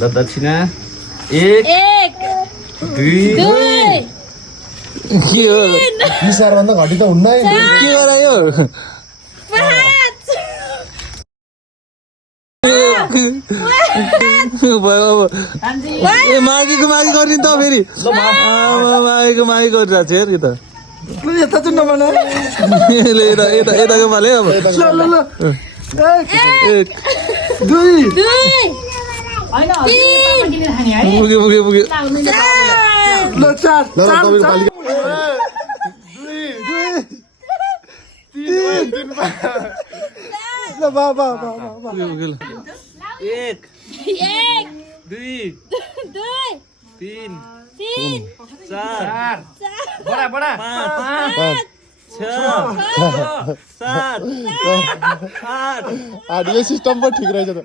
दक्षिणा 1 2 के हो विचार भन्दा घटी त हुन्न है के गरायो भयो ए मागीको मागी गर्ने त फेरि मागीको मागी गरिरहेको छ हेर त यता चाहिँ नभन यताको माले अब ल 1 2 पुग्यो ल 4 ल बा 1 2 3 4 बडा 5 6 7 8 यो सिस्टम पनि ठिक रहेछ त